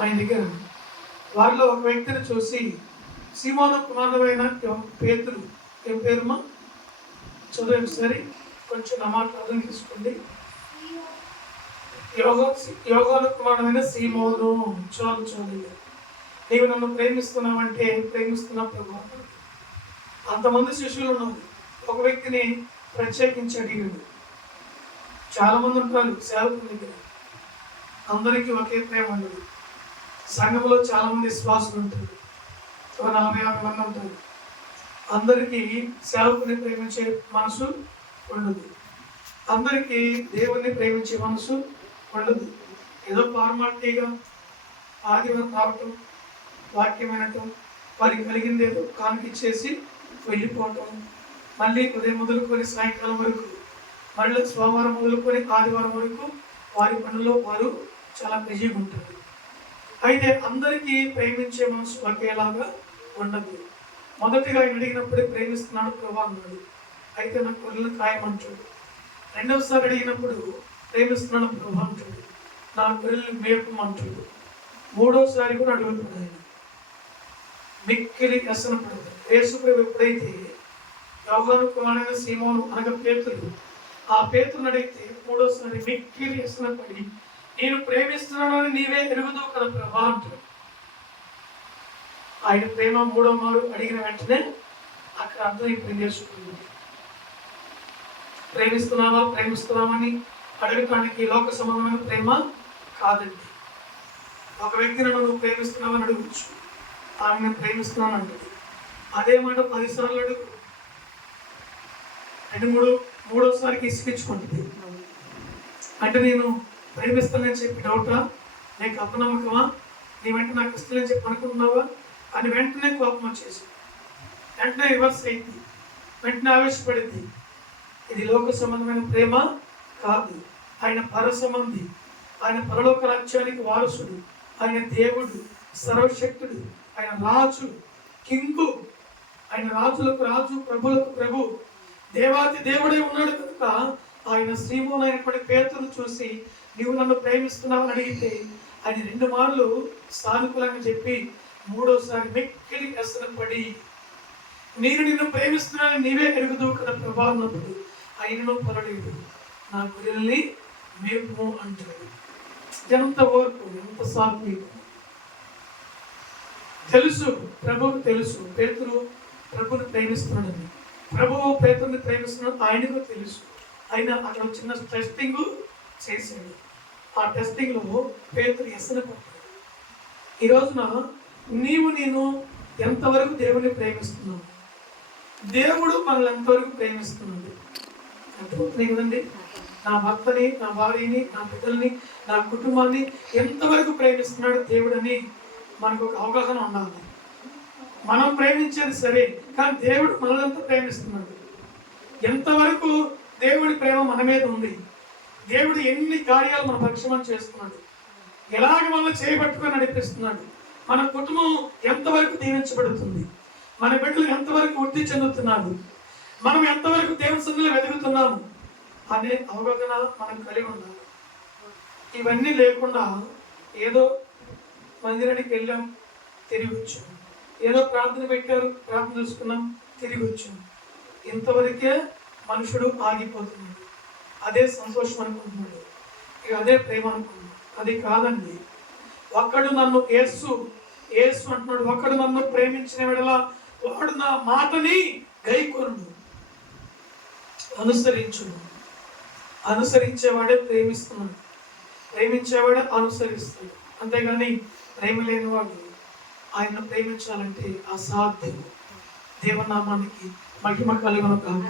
ఆయన దగ్గర. వారిలో ఒక వ్యక్తిని చూసి సీమోను కుమారుడైన పేతురు, ఏం పేరుమా చదువు సరే కొంచెం నా మాట అర్థం తీసుకోండి. యోగాను కుమారుడైన సీమోను. చాలు నీవు నన్ను ప్రేమిస్తున్నావంటే ప్రేమిస్తున్నా ప్రభు. అంతమంది శిష్యులు ఉన్నారు, ఒక వ్యక్తిని ప్రత్యేకించి అడిగాడు. చాలా మంది ఉంటారు సేవకుల దగ్గర, అందరికీ ఒకే ప్రేమ ఉండదు. సంఘంలో చాలా మంది విశ్వాసులు ఉంటారు, 40-50 మంది ఉంటారు. అందరికీ సేవకుని ప్రేమించే మనసు ఉండదు, అందరికీ దేవుణ్ణి ప్రేమించే మనసు ఉండదు. ఏదో ఫార్మాలిటీగా ఆదివారం రావటం, వాక్యం వినటం, వారికి కలిగింది ఏదో కానికిచ్చేసి వెళ్ళిపోవటం, మళ్ళీ ఉదయం మొదలుకొని సాయంకాలం వరకు, మళ్ళీ సోమవారం మొదలుకొని ఆదివారం వరకు వారి పనుల్లో వారు చాలా బిజీగా ఉంటారు. అయితే అందరికీ ప్రేమించే మనసు ఒకేలాగా ఉండదు. మొదటిగా ఆయన అడిగినప్పుడే ప్రేమిస్తున్నాడు ప్రభా అన్నాడు, అయితే నా గొర్రెలను కాయమంటాడు. రెండవసారి అడిగినప్పుడు ప్రేమిస్తున్నాడు ప్రభా అంటాడు, నా గొర్రెలను మేపమంటాడు. మూడోసారి కూడా అడుగుతాడు ఆయన, మిక్కిలి వ్యసన పడతాడు. యేసుప్రభు ఎప్పుడైతే యోహాను కుమారుడైన సీమోను అనగా పేతురు, ఆ పేతురుని అడిగితే మూడోసారి మిక్కిలి వ్యసన పడి, నేను ప్రేమిస్తున్నానని నీవే ఎరుగుదు కదా ప్రభా అంటాడు. ఆయన ప్రేమ మూడో మారు అడిగిన వెంటనే అక్కడ అర్థం ఇప్పుడు నేర్చుకుంది. ప్రేమిస్తున్నామని అడగటానికి లోక సంబంధమైన ప్రేమ కాదండి. ఒక వ్యక్తిని నువ్వు ప్రేమిస్తున్నావని అడగచ్చు, ఆమెను ప్రేమిస్తున్నాను అంటుంది. అదే మాట 10 సార్లు అడుగు, 2-3 ఇసుకించుకుంటుంది. అంటే నేను ప్రేమిస్తానని చెప్పి డౌటా, నీకు అపనమ్మకమా, నీ వెంట నాకు ఇస్తానని చెప్పి అనుకుంటున్నావా అని వెంటనే కోపం వచ్చేసి వెంటనే రివర్స్ అయింది, వెంటనే ఆవేశపడింది. ఇది లోక సంబంధమైన ప్రేమ కాదు. ఆయన పరసంబంధి, ఆయన పరలోక రాజ్యానికి వారసుడు, ఆయన దేవుడు, సర్వశక్తుడు, ఆయన రాజు, కింగు, ఆయన రాజులకు రాజు, ప్రభులకు ప్రభు, దేవాది దేవుడే ఉన్నాడు కనుక ఆయన సీమోను అయినటువంటి పేతురు చూసి నీవు నన్ను ప్రేమిస్తున్నావు అని అడిగితే ఆయన 2 మార్లు సానుకూలంగా చెప్పి మూడోసారి మిక్కిలి వ్యసనపడి, నేను నిన్ను ప్రేమిస్తున్నానని నీవే ఎరుగుదు కదా ప్రభా అన్నప్పుడు ఆయనను పరలేడు, నా గొర్రెల్ని మేపు అంటాడు. ఎంత ఓర్పు, ఎంత సాత్వికం. తెలుసు, ప్రభువుకు తెలుసు పేతురు ప్రభుని ప్రేమిస్తున్నాడని, ప్రభువు పేతురుని ప్రేమిస్తున్నాడు ఆయనకు తెలుసు. ఆయన అక్కడ చిన్న టెస్టింగ్ చేశాడు. ఆ టెస్టింగ్లో పేతురు వ్యసన పడ్డాడు. ఈ రోజున నేను ఎంతవరకు దేవుని ప్రేమిస్తున్నావు, దేవుడు మనల్ని ఎంతవరకు ప్రేమిస్తున్నాడు అర్థమవుతుంది కదండి. నా భర్తని, నా భార్యని, నా బిడ్డల్ని, నా కుటుంబాన్ని ఎంతవరకు ప్రేమిస్తున్నాడు దేవుడు అని మనకు ఒక అవగాహన ఉండాలి. మనం ప్రేమించేది సరే, కానీ దేవుడు మనల్ని ఎంత ప్రేమిస్తున్నాడు, ఎంతవరకు దేవుడి ప్రేమ మన మీద ఉంది, దేవుడు ఎన్ని కార్యాలు మన పక్షమని చేస్తున్నాడు, ఎలాగ మనల్ని చేయబట్టుకొని నడిపిస్తున్నాడు, మన కుటుంబం ఎంతవరకు దీవించబడుతుంది, మన బిడ్డలు ఎంతవరకు వృద్ధి చెందుతున్నాడు, మనం ఎంతవరకు దేవుని సన్నిధిలో వెతుకుతున్నాము అనే అవగాహన మనం కలిగి ఉండాలి. ఇవన్నీ లేకుండా ఏదో మందిరానికి వెళ్ళాం, తిరిగి వచ్చాం, ఏదో ప్రార్థన పెట్టారు, ప్రార్థన చూసుకున్నాం, తిరిగి వచ్చాం, ఇంతవరకే మనుషుడు ఆగిపోతున్నాడు. అదే సంతోషం అనుకుంటున్నాడు, ఇక అదే ప్రేమ అనుకుంటున్నాడు. అది కాదండి. ఒక్కడు నన్ను యేసు అంటున్నాడు, ఒక్కడు నన్ను ప్రేమించిన వేళ వాడు నా మాటని గైకొనును, అనుసరించును. అనుసరించేవాడే ప్రేమిస్తున్నాడు, ప్రేమించేవాడే అనుసరిస్తాడు. అంతేగాని ప్రేమ లేనివాడు ఆయన్ను ప్రేమించాలంటే అసాధ్యం. దేవనామానికి మహిమ కలుగును కాక.